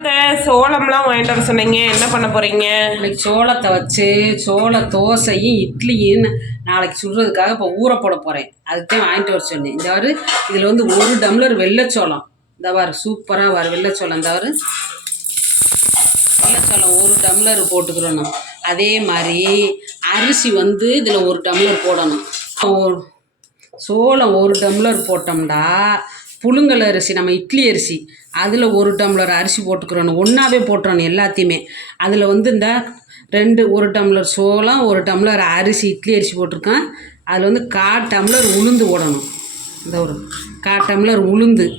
இந்த சோளம்லாம் வாங்கிட்டு வர சொன்னீங்க. என்ன பண்ண போறீங்க? இன்னைக்கு சோளத்தை வச்சு சோள தோசையும் இட்லியும் நாளைக்கு சுடுறதுக்காக இப்போ ஊற போட போகிறேன் அதுக்கு தான் வாங்கிட்டு வர சொன்னேன். இந்த வாரு இதில் வந்து ஒரு டம்ளர் வெள்ளைச்சோளம் இந்த வாரு சூப்பராக வர வெள்ளைச்சோளம் இந்த வாரு வெள்ளைச்சோளம் ஒரு டம்ளர் போட்டுக்கிறணும் அதே மாதிரி அரிசி வந்து இதில் ஒரு டம்ளர் போடணும். சோளம் ஒரு டம்ளர் போட்டோம்னா புழுங்கல் அரிசி நம்ம இட்லி அரிசி அதில் ஒரு டம்ளர் அரிசி போட்டுக்கிறணும் ஒன்றாவே போட்டுறணும் எல்லாத்தையுமே. அதில் வந்து இந்த ரெண்டு ஒரு டம்ளர் சோளம் ஒரு டம்ளர் அரிசி இட்லி அரிசி போட்டிருக்கேன். அதில் வந்து கா டம்ளர் உளுந்து போடணும். இந்த ஒரு கா டம்ளர் உளுந்து.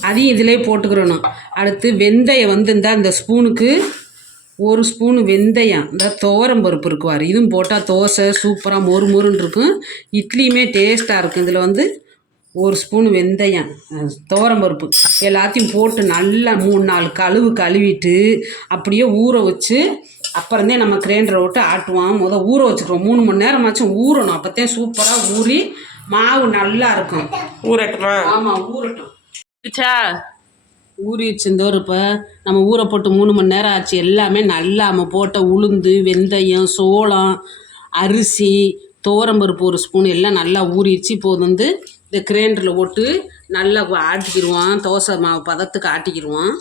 அதையும் இதிலே போட்டுக்கிறணும். அடுத்து வெந்தயம் வந்து இந்த இந்த ஸ்பூனுக்கு ஒரு ஸ்பூன் வெந்தயம். இந்த துவரம் பருப்பு இருக்குவார் இதுவும் போட்டால் தோசை சூப்பராக மொறு மொறுன்னு இருக்கும். இட்லியுமே டேஸ்ட்டாக இருக்கும். இதில் வந்து ஒரு ஸ்பூன் வெந்தயம் துவரம் பருப்பு எல்லாத்தையும் போட்டு நல்லா மூணு நாலு கழுவு கழுவிட்டு அப்படியே ஊற வச்சு அப்புறந்தே நம்ம கிரைண்டரை விட்டு ஆட்டுவோம். முத ஊற வச்சுக்கிறோம் மூணு மணி நேரமாச்சும் ஊறணும். அப்போத்தே சூப்பராக ஊறி மாவு நல்லா இருக்கும். ஊரட்டுமா ஆமாம் ஊறட்டும். பிச்சா ஊறிடுச்சு இந்த ஒரு இப்போ நம்ம ஊற போட்டு மூணு மணி நேரம் ஆச்சு. எல்லாமே நல்லா நம்ம போட்ட உளுந்து வெந்தயம் சோளம் அரிசி துவரம்பருப்பு ஒரு ஸ்பூன் எல்லாம் நல்லா ஊறிடுச்சு. இப்போ இது வந்து இந்த கிரைண்டரில் போட்டு நல்லா ஆட்டிக்கிடுவோம் தோசை மாவு பதத்துக்கு ஆட்டிக்கிடுவோம்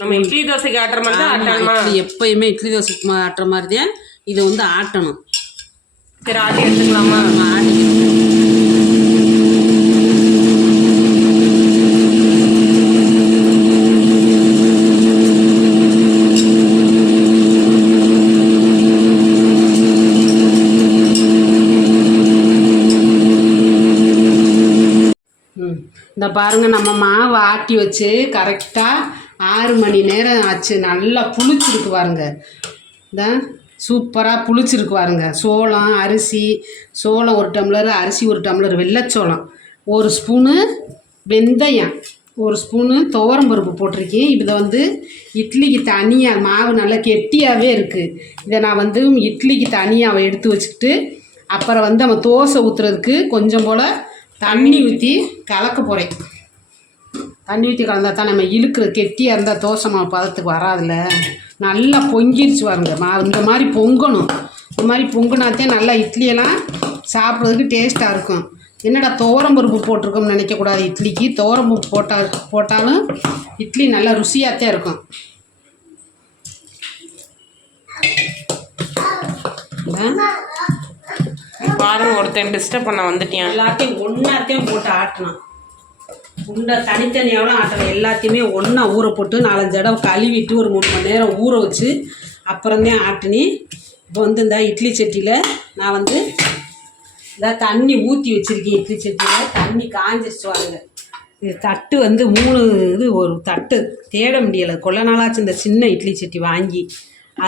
நம்ம இட்லி தோசைக்கு ஆட்டுற மாதிரி தான் ஆட்டணுமா? எப்பயுமே இட்லி தோசைக்கு ஆட்டுற மாதிரி தான் இதை வந்து ஆட்டணும். சரி ஆட்டி எடுத்துக்கலாமா? நம்ம இந்த பாருங்கள் நம்ம மாவை ஆட்டி வச்சு கரெக்டாக ஆறு மணி நேரம் ஆச்சு. நல்லா புளிச்சிருக்கு பாருங்க. இந்த சூப்பராக புளிச்சிருக்கு பாருங்க. சோளம் அரிசி சோளம் ஒரு டம்ளர் அரிசி ஒரு டம்ளர் வெள்ளைச்சோளம். ஒரு ஸ்பூனு வெந்தயம் ஒரு ஸ்பூனு துவரம் பருப்பு போட்டிருக்கேன். இதை வந்து இட்லிக்கு தனியாக மாவு நல்லா கெட்டியாகவே இருக்குது இதை நான் வந்து இட்லிக்கு தனியாக எடுத்து வச்சுக்கிட்டு அப்புறம் வந்து நம்ம தோசை ஊற்றுறதுக்கு கொஞ்சம் போல் தண்ணி ஊற்றி கலக்க போகிறேன் தண்ணி ஊற்றி கலந்தா தான் நம்ம இழுக்கிற கெட்டியாக இருந்தால் தோசை மாவு பதத்துக்கு வராதுல்ல. நல்லா பொங்கிருச்சு பாருங்க. மா இந்த மாதிரி பொங்கணும். இந்த மாதிரி பொங்குனாத்தே நல்லா இட்லியெல்லாம் சாப்பிட்றதுக்கு டேஸ்ட்டாக இருக்கும். என்னடா துவரம்பருப்பு போட்டிருக்கோம்னு நினைக்கக்கூடாது. இட்லிக்கு துவரம்பருப்பு போட்டால் போட்டாலும் இட்லி நல்லா ருசியாகத்தான் இருக்கும். இந்த பாருங்க ஒருத்தன் டிஸ்டர்ப் பண்ண வந்துட்டியான். எல்லாத்தையும் ஒன்றாத்தையும் போட்டு ஆட்டணும் உண்டை தனித்தனியாகவும் ஆட்டணும் எல்லாத்தையுமே ஒன்றா ஊற போட்டு நாலஞ்சு தடவை கழுவிட்டு ஒரு மூணு மணி நேரம் ஊற வச்சு அப்புறம்தான் ஆட்டினி. இப்போ வந்து இந்த இட்லி சட்டியில் நான் வந்து இந்த தண்ணி ஊற்றி வச்சுருக்கேன் இட்லி சட்டியில். தண்ணி காஞ்சிருச்சு வாங்க இது தட்டு வந்து மூணு இது ஒரு தட்டு தேட முடியலை. கொள்ள நாளாச்சு இந்த சின்ன இட்லி சட்டி வாங்கி.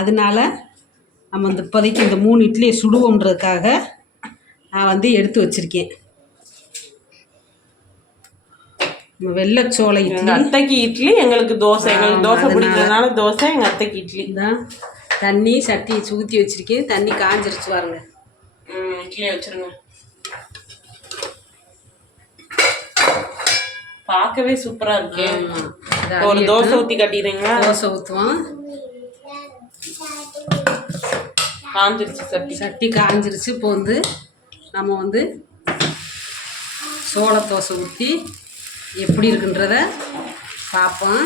அதனால நம்ம இந்த இப்போதைக்கு இந்த மூணு இட்லியை சுடுவோன்றதுக்காக நான் வந்து எடுத்து வச்சுருக்கேன். வெள்ளைச்சோள இட்லி. அத்தைக்கு இட்லி எங்களுக்கு தோசை. எங்களுக்கு தோசை. பிடிக்கிறதுனால தோசை எங்க அத்தைக்கு இட்லி. தான் தண்ணி சட்டி ஊற்றி வச்சுருக்கேன். தண்ணி காஞ்சிருச்சு பாருங்க. இட்லியை வச்சிருங்க. பார்க்கவே சூப்பரா இருக்கு. ஒரு. தோசை ஊத்தி கட்டிடுறீங்களா? தோசை ஊற்றுவோம் காஞ்சிருச்சு சட்டி. சட்டி காஞ்சிருச்சு இப்போ வந்து நம்ம வந்து சோள தோசை ஊற்றி எப்படி இருக்குன்றத பார்ப்போம்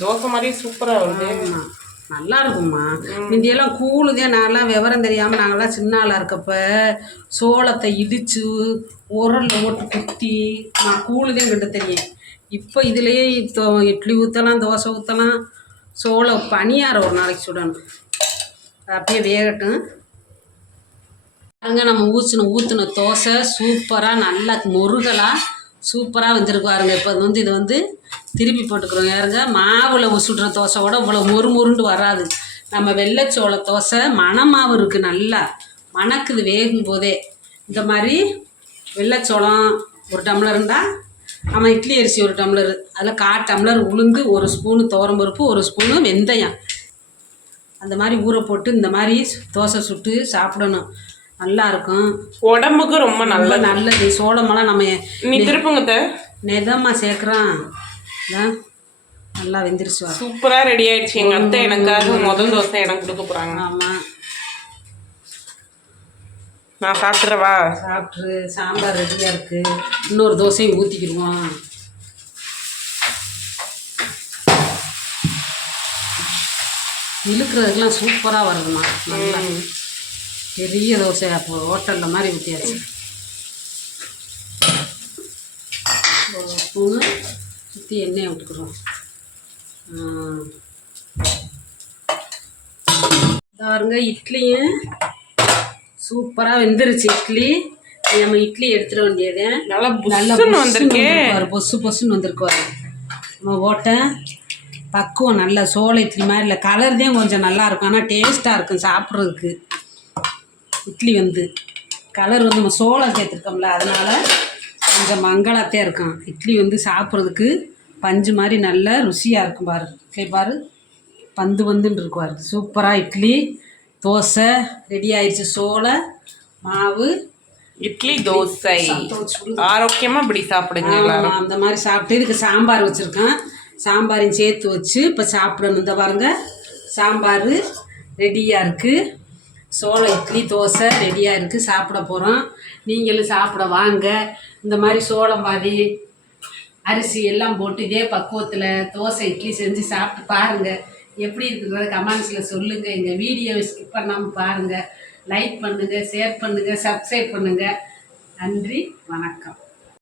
தோசை மாதிரியே சூப்பரா வருது. ஆமாம் நல்லா இருக்கும்மா. முந்தியெல்லாம் கூழுதே நான்லாம் விவரம் தெரியாமல் நாங்கள்லாம் சின்ன ஆளாக இருக்கப்ப சோளத்தை இடித்து உரல்ல போட்டு குத்தி நான் கூழுதே கிட்ட தெரியும். இப்போ இதுலேயே தோ இட்லி ஊற்றலாம் தோசை ஊற்றலாம் சோள பணியாரம் ஒரு நாளைக்கு சுடணும். அப்படியே வேகட்டும். அங்கே நம்ம ஊற்றின ஊற்றின தோசை சூப்பராக நல்லா முருகலாக சூப்பராக வந்துருக்குவாருங்க இப்போ வந்து இது வந்து திருப்பி போட்டுக்கிறோம். யாருங்க? மாவில் சுடுற தோசையோட இவ்வளோ மொறு முருண்டு வராது. நம்ம வெள்ளைச்சோள தோசை மணமாவு இருக்குது நல்லா. மணக்குது வேகும் போதே. இந்த மாதிரி வெள்ளைச்சோளம் ஒரு டம்ளர் இருந்தால் ஆமாம் இட்லி அரிசி ஒரு டம்ளர் அதில் கா டம்ளர் உளுந்து ஒரு ஸ்பூனு துவரம்பருப்பு ஒரு ஸ்பூனு வெந்தயம். அந்த மாதிரி ஊற போட்டு இந்த மாதிரி தோசை சுட்டு சாப்பிடணும். நல்லா இருக்கும் உடம்புக்கு ரொம்ப ரொம்ப நல்லது. சோளமெல்லாம் நம்ம நீ திருப்புங்க. நெதமாக சேர்க்குறோம். நல்லா வெந்துருச்சு வா சூப்பரா ரெடி ஆயிடுச்சு. எங்க அத்தை எனக்காக முதல் தோசை எனக்கு கொடுக்க போறாங்க. ஆமாம் நான் சாப்பிட்றவா சாப்பிட்ரு சாம்பார் ரெடியாக இருக்குது இன்னொரு தோசையும் ஊற்றிக்கிடுவோம் இழுக்கிறதுக்கெலாம் சூப்பராக வருதுமா நல்லா பெரிய தோசை அப்போ ஹோட்டலில் மாதிரி ஊற்றியாச்சு ஒரு ஸ்பூனு சுற்றி எண்ணெயை விட்டுக்கிறோம் பாருங்க இட்லியும் சூப்பராக வெந்துருச்சு இட்லி. நம்ம இட்லி எடுத்துட வேண்டியது. நல்லா நல்ல புஷ்ஷுன்னு வந்திருக்கே வந்திருக்காரு பொசு பொசுன்னு வந்திருக்காரு நம்ம ஓட்டேன் பக்குவம் நல்ல சோள இட்லி மாதிரி இல்லை கலர் தான் கொஞ்சம் நல்லா இருக்கும். ஆனால் டேஸ்ட்டாக இருக்கும் சாப்பிட்றதுக்கு. இட்லி வந்து கலர் வந்து நம்ம சோளம் சேர்த்துருக்கோம்ல அதனால கொஞ்சம் மங்களாத்தே இருக்கும். இட்லி வந்து சாப்பிட்றதுக்கு பஞ்சு மாதிரி நல்ல ருசியாக இருக்கும் பாரு. இட்லி பாரு பந்து பந்துன்னு இருக்கு பாரு. சூப்பராக இட்லி தோசை ரெடி ஆயிடுச்சு சோள மாவு இட்லி தோசை. சந்தோஷ் விடு. ஆரோக்கியமா இப்படி சாப்பிடுங்க ஆமாம் அந்த மாதிரி சாப்பிட்டு இதுக்கு சாம்பார் வச்சுருக்கேன். சாம்பாரையும் சேர்த்து வச்சு இப்போ சாப்பிடணும். இந்த பாருங்க சாம்பார் ரெடியாக இருக்குது சோள இட்லி தோசை ரெடியாக இருக்குது சாப்பிட போகிறோம் நீங்களும் சாப்பிட வாங்க. இந்த மாதிரி சோளம் பாதி அரிசி எல்லாம் போட்டு இதே பக்குவத்தில் தோசை இட்லி செஞ்சு சாப்பிட்டு பாருங்கள் எப்படி இருக்குன்றத கமெண்ட்ஸில் சொல்லுங்கள் எங்கள் வீடியோவை ஸ்கிப் பண்ணாமல் பாருங்கள் லைக் பண்ணுங்கள் ஷேர் பண்ணுங்கள் சப்ஸ்கிரைப் பண்ணுங்கள் நன்றி வணக்கம்.